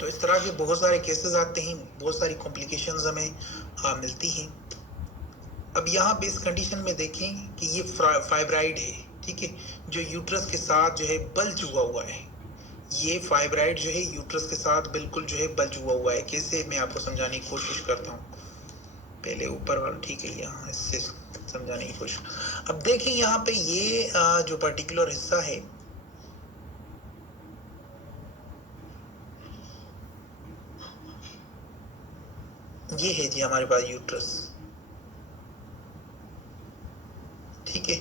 तो इस तरह के बहुत सारे केसेस आते हैं, बहुत सारी कॉम्प्लिकेशंस हमें मिलती हैं। अब यहाँ पे इस कंडीशन में देखें कि ये फाइब्राइड है, ठीक है, जो यूट्रस के साथ जो है बल्ज हुआ हुआ है। ये फाइब्राइड जो है यूट्रस के साथ बिल्कुल जो है बल्ज हुआ हुआ है। कैसे, मैं आपको समझाने की कोशिश करता हूँ। पहले ऊपर वाला, ठीक है, यहाँ इससे समझाने की कोशिश। अब देखिए यहाँ पे ये जो पर्टिकुलर हिस्सा है, ये है जी हमारे पास यूट्रस, ठीक है।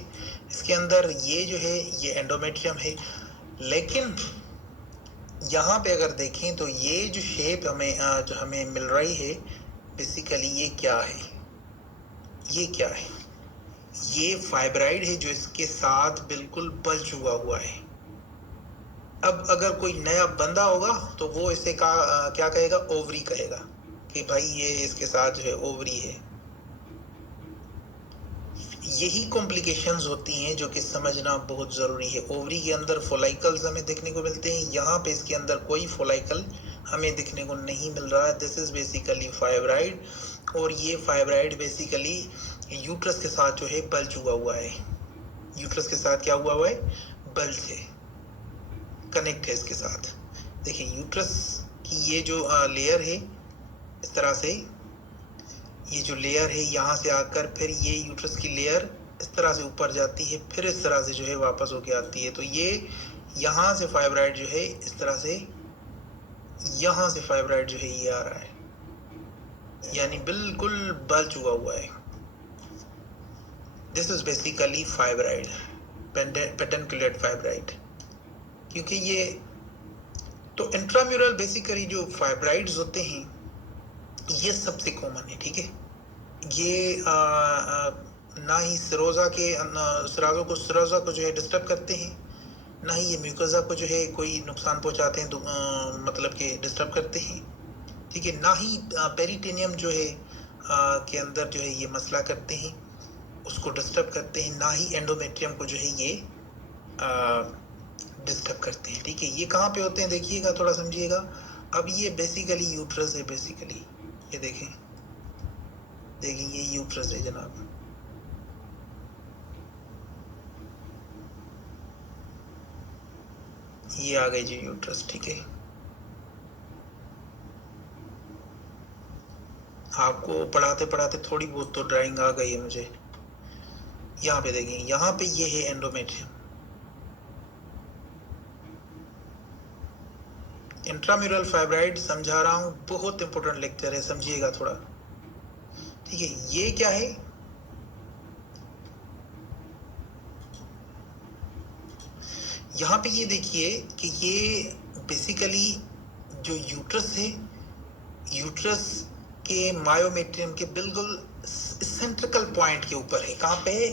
इसके अंदर ये जो है ये एंडोमेट्रियम है। लेकिन यहाँ पे अगर देखें तो ये जो शेप जो हमें मिल रही है, बेसिकली ये क्या है, ये क्या है, ये फाइब्राइड है जो इसके साथ बिल्कुल बल्ज हुआ है। अब अगर कोई नया बंदा होगा तो वो इसे क्या कहेगा, ओवरी कहेगा कि भाई ये इसके साथ जो है ओवरी है। यही कॉम्प्लिकेशंस होती हैं जो कि समझना बहुत जरूरी है। ओवरी के अंदर फोलाइकल्स हमें देखने को मिलते हैं, यहाँ पे इसके अंदर कोई फोलाइकल हमें देखने को नहीं मिल रहा है। दिस इज बेसिकली फाइब्राइड, और ये फाइब्राइड बेसिकली यूट्रस के साथ जो है बल्ज हुआ है। यूट्रस के साथ क्या हुआ है, बल्ज है, कनेक्ट है इसके साथ। देखिए यूट्रस की ये जो लेयर है, इस तरह से ये जो लेयर है यहाँ से आकर फिर ये यूट्रस की लेयर इस तरह से ऊपर जाती है, फिर इस तरह से जो है वापस होके आती है। तो ये यहाँ से फाइब्राइड जो है इस तरह से, यहाँ से फाइब्राइड जो है ये आ रहा है, यानी बिल्कुल बल्ज हुआ है। This is basically fibroid, pedunculate fibroid. क्योंकि ये तो इंट्राम्यूरल बेसिकली जो फाइब्राइड्स होते हैं ये सबसे कॉमन है, ठीक है। ये ना ही सिरोजा को जो है डिस्टर्ब करते हैं, ना ही ये म्यूकोजा को जो है कोई नुकसान पहुंचाते हैं, मतलब कि डिस्टर्ब करते हैं, ठीक है। ना ही पेरिटेनियम जो है के अंदर जो है ये मसला करते हैं, उसको डिस्टर्ब करते हैं, ना ही एंडोमेट्रियम को जो है ये डिस्टर्ब करते हैं, ठीक है। ये कहाँ पे होते हैं देखिएगा, थोड़ा समझिएगा। अब ये बेसिकली यूट्रस है, बेसिकली ये देखें ये यूट्रस है जनाब। ये आ गई जी यूट्रस, ठीक है। आपको पढ़ाते पढ़ाते थोड़ी बहुत तो ड्राइंग आ गई है मुझे। यहाँ पे देखें, यहाँ पे ये है एंडोमेट्रियम। इंट्राम्यूरल फाइब्राइड समझा रहा हूँ, बहुत इंपॉर्टेंट लेक्चर है, समझिएगा थोड़ा, ठीक है। ये क्या है, यहाँ पे ये देखिए कि ये बेसिकली जो यूट्रस है, यूट्रस के मायोमेट्रियम के बिल्कुल सेंट्रिकल पॉइंट के ऊपर है। कहाँ पे,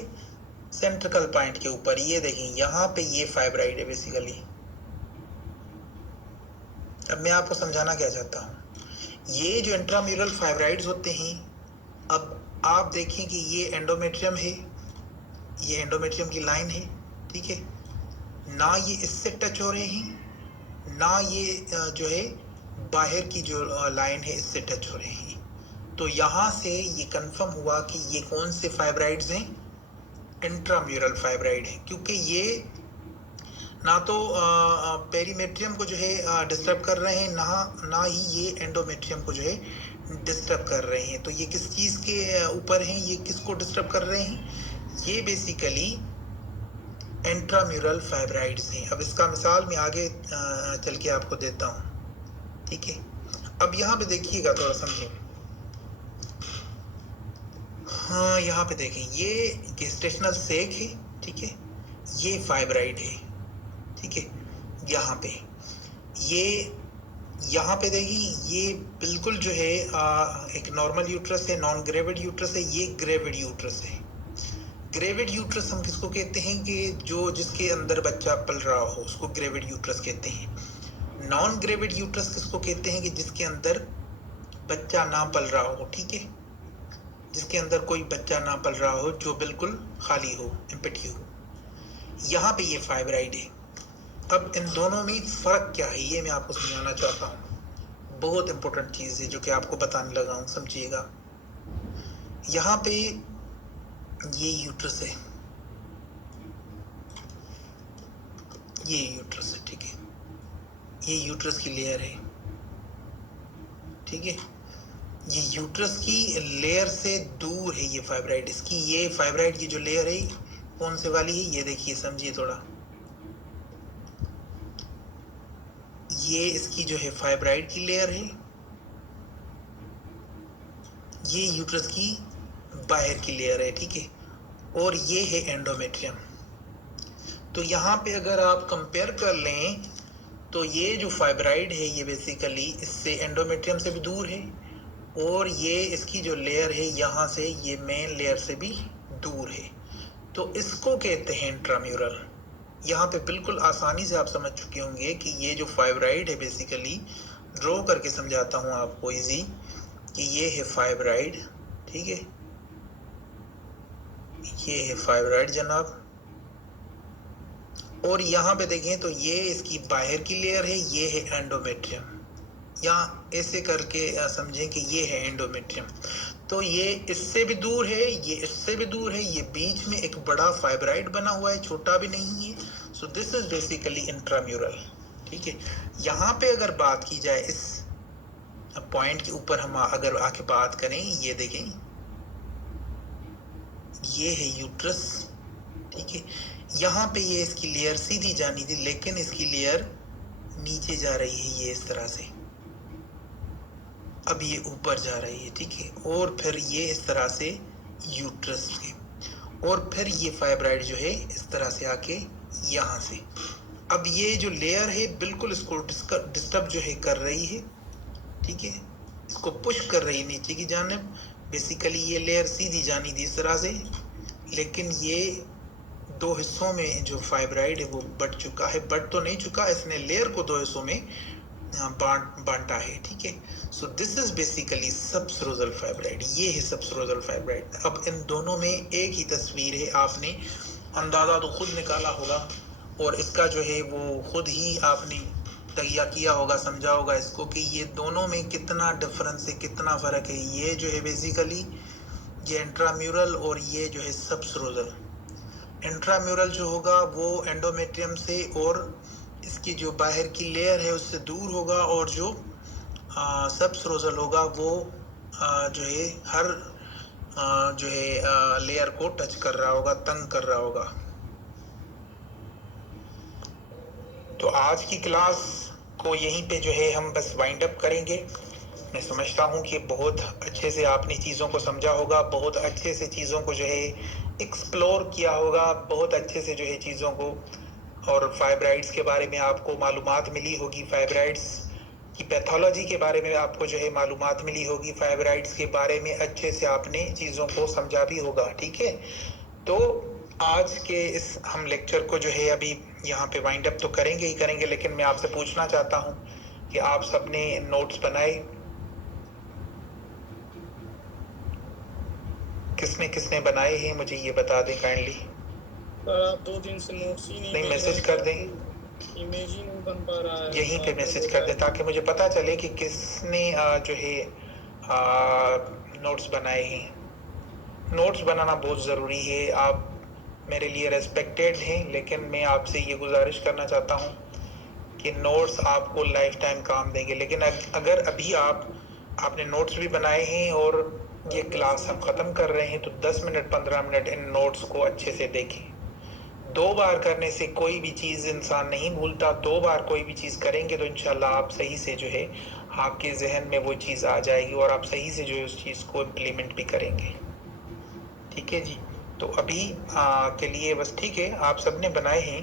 सेंट्रिकल पॉइंट के ऊपर। ये देखिए यहाँ पे ये फाइब्राइड है बेसिकली। अब मैं आपको समझाना क्या चाहता हूँ, ये जो इंट्राम्यूरल फाइब्राइड्स होते हैं, अब आप देखें कि ये एंडोमेट्रियम है, ये एंडोमेट्रियम की लाइन है, ठीक है। ना ये इससे टच हो रहे हैं, ना ये जो है बाहर की जो लाइन है इससे टच हो रहे हैं। तो यहाँ से ये कंफर्म हुआ कि ये कौन से फाइब्राइड्स हैं, इंट्राम्यूरल फाइब्राइड है, क्योंकि ये ना तो पेरीमेट्रियम को जो है डिस्टर्ब कर रहे हैं, ना ही ये एंडोमेट्रियम को जो है डिस्टर्ब कर रहे हैं। तो ये किस चीज़ के ऊपर हैं, ये किसको डिस्टर्ब कर रहे हैं, ये बेसिकली इंट्राम्यूरल फाइब्राइड्स हैं। अब इसका मिसाल मैं आगे चल के आपको देता हूँ, ठीक है। अब यहाँ पे देखिएगा, थोड़ा समझिए। हाँ, यहाँ पे देखें, ये गेस्टेशनल सेक है, ठीक है, ये फाइब्राइड है, ठीक है। यहाँ पे ये, यहाँ पे देखिए, ये बिल्कुल जो है एक नॉर्मल यूट्रस है, नॉन ग्रेविड यूट्रस है, ये ग्रेविड यूट्रस है। ग्रेविड यूट्रस हम किसको कहते हैं कि जो जिसके अंदर बच्चा पल रहा हो उसको ग्रेविड यूट्रस कहते हैं। नॉन ग्रेविड यूट्रस किसको कहते हैं कि जिसके अंदर बच्चा ना पल रहा हो, ठीक है, जिसके अंदर कोई बच्चा ना पल रहा हो, जो बिल्कुल खाली हो, एम्प्टी हो। यहाँ पे ये फाइब्राइड है। अब इन दोनों में फर्क क्या है, ये मैं आपको समझाना चाहता हूँ। बहुत इंपॉर्टेंट चीज़ है जो कि आपको बताने लगा हूँ, समझिएगा। यहाँ पे ये यूट्रस है, ये यूट्रस है, ठीक है। ये यूट्रस की लेयर है, ठीक है। ये यूट्रस की लेयर से दूर है ये फाइब्राइड। इसकी ये फाइब्राइड की जो लेयर है कौन से वाली है, ये देखिए, समझिए थोड़ा। ये इसकी जो है फाइब्राइड की लेयर है, ये यूट्रस की बाहर की लेयर है, ठीक है। और ये है एंडोमेट्रियम। तो यहाँ पे अगर आप कंपेयर कर लें तो ये जो फाइब्राइड है ये बेसिकली इससे एंडोमेट्रियम से भी दूर है, और ये इसकी जो लेयर है यहाँ से ये मेन लेयर से भी दूर है। तो इसको कहते हैं इंट्राम्यूरल। यहाँ पे बिल्कुल आसानी से आप समझ चुके होंगे कि ये जो फाइब्राइड है, बेसिकली ड्रॉ करके समझाता हूँ आपको इजी, कि ये है फाइब्राइड, ठीक है। ये है फाइब्राइड जनाब, और यहाँ पे देखें तो ये इसकी बाहर की लेयर है, ये है एंडोमेट्रियम। या ऐसे करके समझें कि ये है एंडोमेट्रियम। तो ये इससे भी दूर है, ये इससे भी दूर है, ये बीच में एक बड़ा फाइब्राइड बना हुआ है, छोटा भी नहीं है। So this is basically intramural, ठीक है। यहाँ पे अगर बात की जाए इस पॉइंट के ऊपर, हम अगर आके बात करें, ये देखें, ये है यूट्रस, ठीक है। यहाँ पे ये इसकी लेयर सीधी जानी थी, लेकिन इसकी लेयर नीचे जा रही है, ये इस तरह से। अब ये ऊपर जा रही है, ठीक है। और फिर ये इस तरह से यूट्रस के, और फिर ये फाइब्राइड जो है इस तरह से आके यहाँ से। अब ये जो लेयर है बिल्कुल इसको डिस्टर्ब जो है कर रही है, ठीक है। इसको पुश कर रही है नीचे की जानिब। बेसिकली ये लेयर सीधी जानी थी इस तरह से, लेकिन ये दो हिस्सों में जो फाइब्राइड है वो बट चुका है। बट तो नहीं चुका, इसने लेयर को दो हिस्सों में बांटा है, ठीक है। So this is basically subserosal fibroid. ये है सबसरोजल फाइब्राइड। अब इन दोनों में एक ही तस्वीर है, आपने अंदाजा तो खुद निकाला होगा, और इसका जो है वो खुद ही आपने तैया किया होगा, समझा होगा इसको कि ये दोनों में कितना डिफरेंस है, कितना फर्क है। ये जो है बेसिकली ये इंट्राम्यूरल, और ये जो है सबसरोजल। इंट्राम्यूरल जो होगा वो एंडोमेट्रियम से और इसकी जो बाहर की लेयर है उससे दूर होगा, और जो सबसरोजल होगा वो जो है हर जो है लेयर को टच कर रहा होगा, तंग कर रहा होगा। तो आज की क्लास को यहीं पे जो है हम बस वाइंड अप करेंगे। मैं समझता हूँ कि बहुत अच्छे से आपने चीज़ों को समझा होगा, बहुत अच्छे से चीज़ों को जो है एक्सप्लोर किया होगा, बहुत अच्छे से जो है चीज़ों को, और फाइब्राइड्स के बारे में आपको मालूमात मिली होगी, फाइब्राइड्स की पैथोलॉजी के बारे में आपको जो है मालूमात मिली होगी, फाइब्राइड्स के बारे में अच्छे से आपने चीज़ों को समझा भी होगा, ठीक है। तो आज के इस हम लेक्चर को जो है अभी यहाँ पे वाइंड अप तो करेंगे ही करेंगे, लेकिन मैं आपसे पूछना चाहता हूँ कि आप सबने नोट्स बनाए? किसने किसने बनाए हैं मुझे ये बता दें काइंडली। सर आप 2 दिन से नोट्स ही नहीं, मैसेज कर दें, इमेज ही नहीं बन पा रहा है। यहीं पे मैसेज कर दें ताकि मुझे पता चले कि किसने जो है नोट्स बनाए हैं। नोट्स बनाना बहुत ज़रूरी है। आप मेरे लिए रेस्पेक्टेड हैं, लेकिन मैं आपसे ये गुजारिश करना चाहता हूँ कि नोट्स आपको लाइफ टाइम काम देंगे। लेकिन अगर अभी आपने नोट्स भी बनाए हैं और ये क्लास हम ख़त्म कर रहे हैं, तो 10 मिनट 15 मिनट इन नोट्स को अच्छे से देखें। 2 बार करने से कोई भी चीज़ इंसान नहीं भूलता। 2 बार कोई भी चीज़ करेंगे तो इंशाल्लाह आप सही से जो है आपके जहन में वो चीज़ आ जाएगी, और आप सही से जो है उस चीज़ को इम्प्लीमेंट भी करेंगे, ठीक है जी। तो अभी के लिए बस ठीक है, आप सब ने बनाए हैं।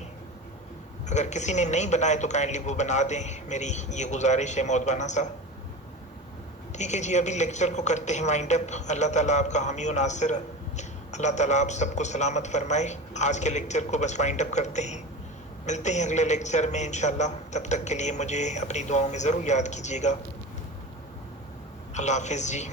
अगर किसी ने नहीं बनाए तो काइंडली वो बना दें, मेरी ये गुजारिश है मौदबाना सा, ठीक है जी। अभी लेक्चर को करते हैं वाइंड अप। अल्लाह ताला आपका हामी और नासिर, अल्लाह ताला आप सबको सलामत फरमाए। आज के लेक्चर को बस वाइंड अप करते हैं, मिलते हैं अगले लेक्चर में इंशाल्लाह। तब तक के लिए मुझे अपनी दुआओं में ज़रूर याद कीजिएगा। अल्लाह हाफिज़ जी।